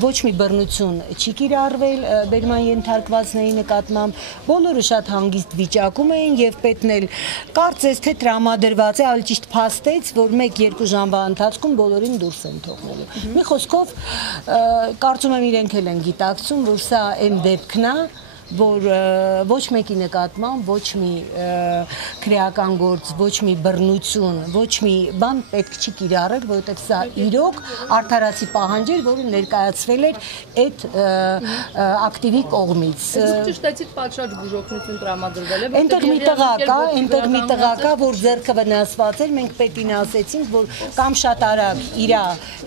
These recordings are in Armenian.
ոչ մի բռնություն չի կիրառվել բերման ենթարկվածների նկատմամբ, բոլորը շատ հանգիստ վիճակում էին եւ պետն էլ կարծես թե տրամադրված է, այլ ճիշտ փաստեց, որ 1-2 ժամվա ընթացքում բոլորին դուրս են թողնելու։ Մի խոսքով կարծում եմ իրենք էլ են գիտակցում, որ սա այն դեպքն է, որ ոչ մեկի նկատմամբ ոչ մի քրեական գործ, ոչ մի բռնություն, ոչ մի բան պետք չի կիրառել, որովհետև սա իրոք արդարացի պահանջ էր, որը ներկայացվել էր այդ ակտիվի կողմից։ Ճշտեցիք պատշաճ բուժօգնություն տրամադրվել է։ Այնտեղ մի տղա կա, որ ձեռքը վնասված էր, մենք պետին ասեցինք, որ կամ շատ արագ իր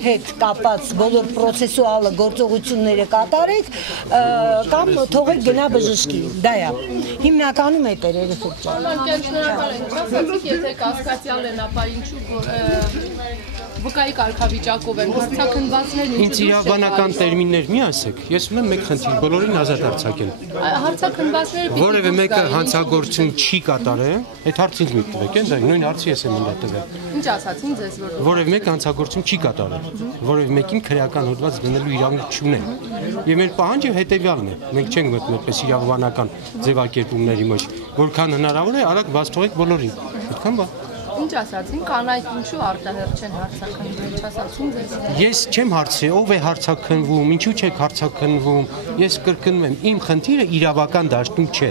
հետ կապած բոլոր պրոցեսուալ գործողությունները կատարեք, կամ թողեք գնա բժշկի, դա է, հիմնականում է տերերը խոճան։ Եթե կասկածյալ են, ապա ինչու վկայի կարգավիճակով են հարցաքննվածներն ինձ իրավաբանական տերմիններ մի ասեք, ես ունեմ մեկ խնդիր, բոլորին ազատ արձակել։ Հարցաքննվածները որևէ մեկը հանցագործություն չի կատարել, այդ հարցը ինձ մի տվեք, դա նույն հարցը ես եմ ինձ տվել։ Ինչ ասացին ձեզ որ որևէ մեկը հանցագործություն չի կատարել, որևէ մեկին քրեական հոդված դնելու իրավունք չունեն։ Եվ մեր պահանջը հետևյալն է, մենք չենք մտնում այդպես իրավաբանական ձևակերպումների մեջ, որքան հնարավոր է արագ բաց թողեք բոլորին։ Այդքան բան։ Ինչ ասացին, կանայք ինչու արտահերթ չեն հարցաքննվում, ինչ ասացին ձեզ։ Ես չեմ հարցրել, ով է հարցաքննվում, ինչու չեք հարցաքննվում, ես կրկնում եմ, իմ խնդիրը իրավական դաշտում չէ։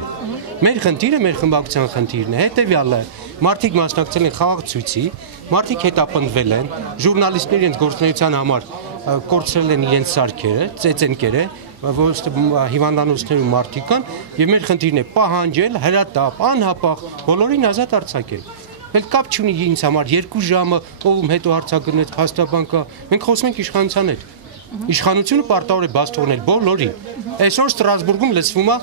Մեր խնդիրը մեր խմբակցության խնդիրն է, հետևյալը, մարդիկ մասնակցել են խաղաղցույցի, մարդիկ հետապնդվել են, ժուրնալիստները իրենց գործունեության համար կորցրել են իրենց սարքերը, ծեծենկերը, հիվանդանոցներում մարդիկ կան, եւ մեր խնդիրն է պահանջել հրատապ, անհապաղ բոլորին ազատ արձակել։ Մենք կապ չունի ինձ համար 2 ժամը ով հետո հարցակրնեց փաստաբան կա, մենք խոսում ենք իշխանության հետ։ Իշխանությունը պարտավոր է բաց թողնել բոլորին։ Այսօր Ստրասբուրգում լսվում է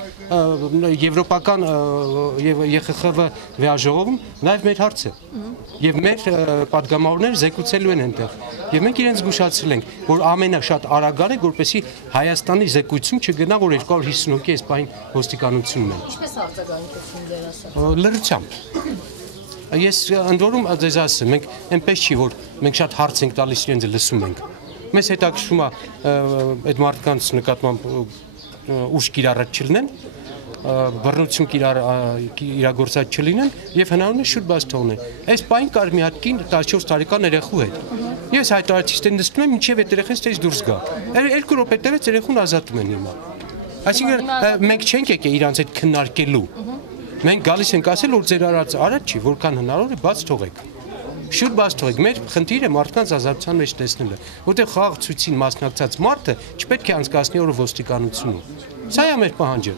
եվրոպական եւ ԵԽԽՎ վեաժողովում նաեւ մեր հարցը։ Եվ մեր падգամավորները զեկուցելու են այնտեղ։ Եվ մենք իրենց զգուշացրել ենք, որ ամենաշատ արագ է, որպեսզի Հայաստանի զեկույցում չգնա, որ 250 հոգի այս պահին ոստիկանությունում են։ Ինչպես արձագանքեցին դեր ասա։ Լրությամբ։ Ես ընդ որում ձեզ ասեմ, մենք այնպես չի, որ մենք շատ հարց ենք տալիս իրենց լսում ենք։ Մեզ հետաքրքրում է այդ մարդկանց նկատմամբ ուժ կիրառած չլինեն, բռնություն իրագործած չլինեն եւ հնարավորինս շուտ բաց թողնեն։ Այս պահին կար մի հատ կին 14 տարեկան երեխու հետ։ Ես հայտարարեցի, թե նստում եմ մինչեւ այդ երեխան ստեյս դուրս գա։ 2 րոպե տևեց երեխուն ազատում են հիմա։ Այսինքն մենք չենք եկել իրանց հետ քննարկելու։ Մենք գալիս ենք ասել, որ ձեր արած չի, որքան հնարավոր է բաց թողեք։ Շուտ բաց թողեք։ Մեր խնդիրը մարդկանց ազատության մեջ տեսնելը, որտեղ խաղաղ ցույցին մասնակցած մարդը չպետք է անցկացնի օրը ոստիկանությունում։ Սա է մեր պահանջը։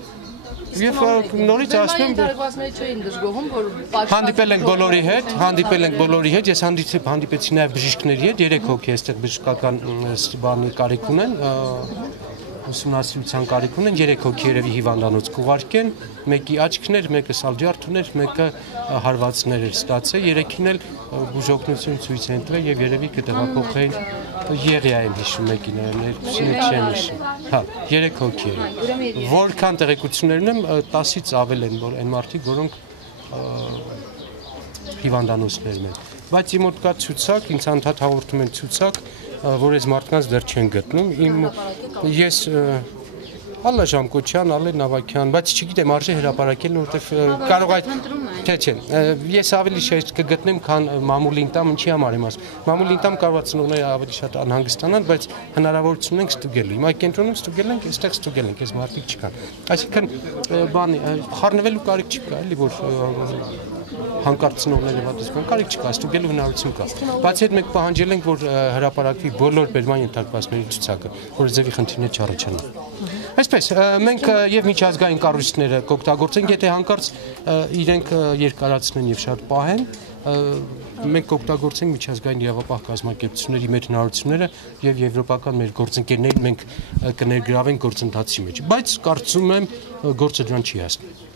Եվ նորից ասում եմ, հանդիպել ենք բոլորի հետ, ես հանդիպեցի նաև բժիշկների հետ, 3 հոգի այստեղ բժշկական բանի կարիք ունեն, ուսումնասիրության կարիք ունեն, 3 հոգի երևի հիվանդանոց կուղարկեն, մեկի աչքներ, մեկը սալջարդուներ, մեկը հարվածներ էր ստացել, 3-ին էլ բուժօգնություն ցույց են տվել եւ երևի կտեղափոխեն Եղիա են հիշում մեկին, 2-ին չեմ հիշում։ Հա, 3 հոգի էր։ Որքան տեղեկություններ ունեմ, 10-ից ավել են այն մարդիկ, որոնք հիվանդանոցներն են։ Բայց իմ մոտ կա ցուցակ, ինձ անդադ հաղորդում են ցուցակ, որ այս մարդկանց դեռ չեն գտնում։ Ես Ալլա Ժամկոչյան, Ալեն Նավակյան, բայց չգիտեմ արժե հրապարակելն, որովհետև կարող է չէ, ես ավելի շեշտ կգտնեմ, քան մամուլին տամ, ինչի համար եմ ասում։ Մամուլին տամ կարող ծնողները ավելի շատ անհանգստանան, բայց հնարավորություն ենք ստուգելու։ Հիմա կենտրոնում ստուգել ենք, այստեղ ստուգել ենք, այս մարդիկ չկան։ Այսինքն բան խառնվելու կարիք չկա, էլի որ հանկարծ ծնողները պատասխան կարիք չկա, ստուգելու հնարավորություն կա։ Բացի այդ մենք պահանջել ենք, որ հրապարակվի բոլոր բերման ենթարկվածների ցուցակը, որ ձևի խնդիրներ չառաջանան։ Այսպես մենք եւ միջազգային կառույցները կօգտագործենք, եթե հանկարծ իրենք երկարացնեն եւ շատ պահեն, մենք կօգտագործենք միջազգային իրավապահ կազմակերպությունների մեր հնարավորությունները եւ եվրոպական մեր գործընկերներին մենք կներգրավենք գործընթացի մեջ, բայց կարծում եմ գործը դրան չի հասնի։